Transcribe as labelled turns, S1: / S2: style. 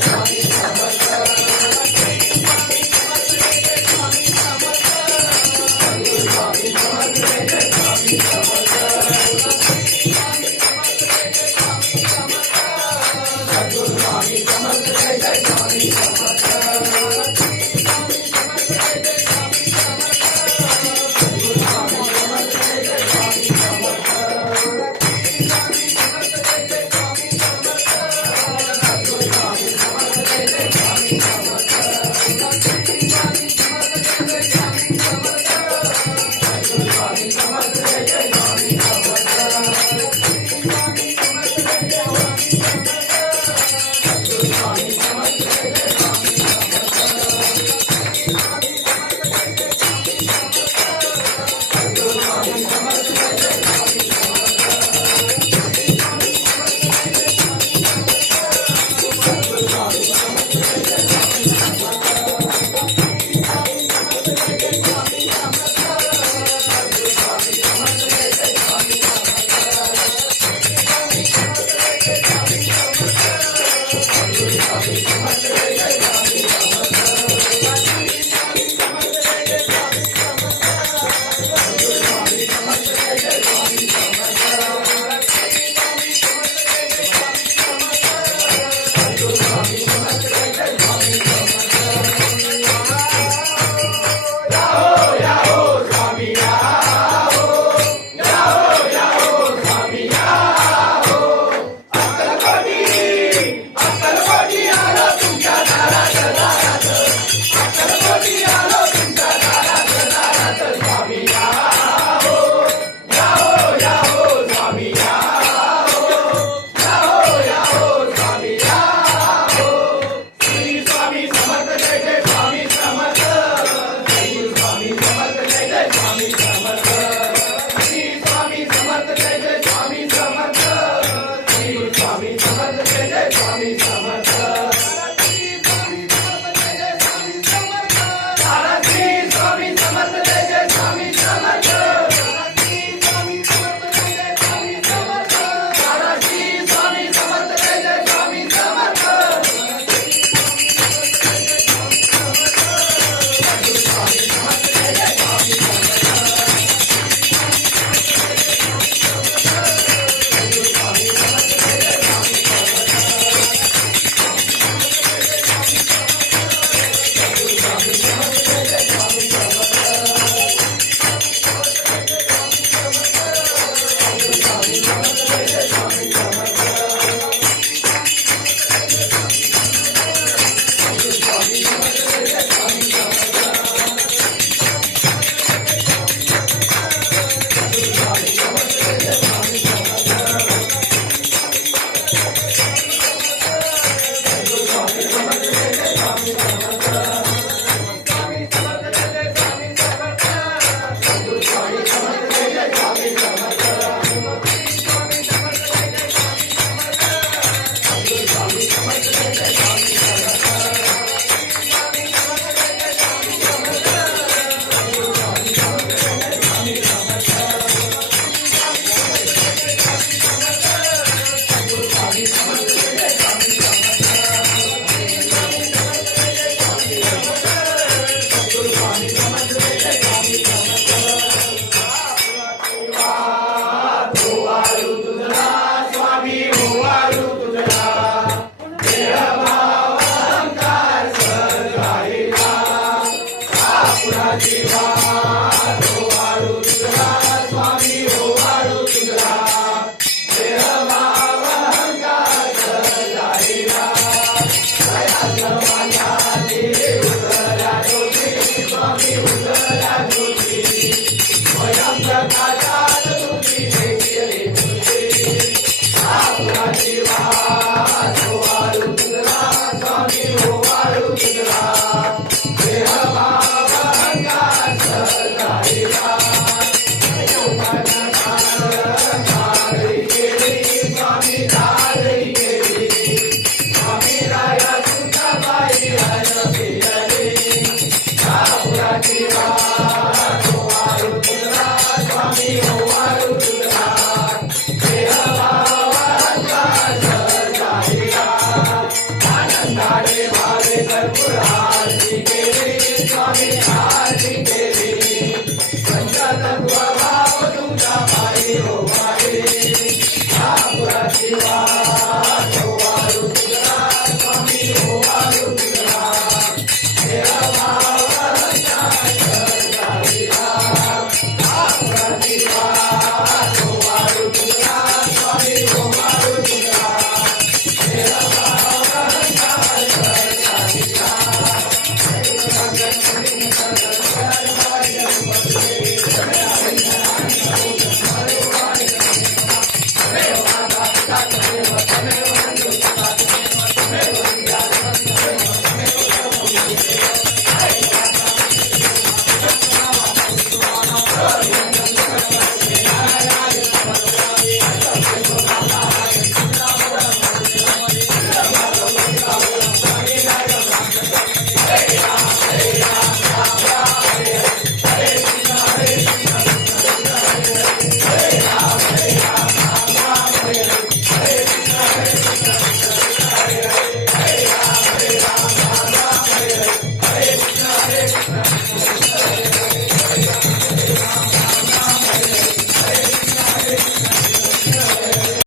S1: Vai.
S2: Aarti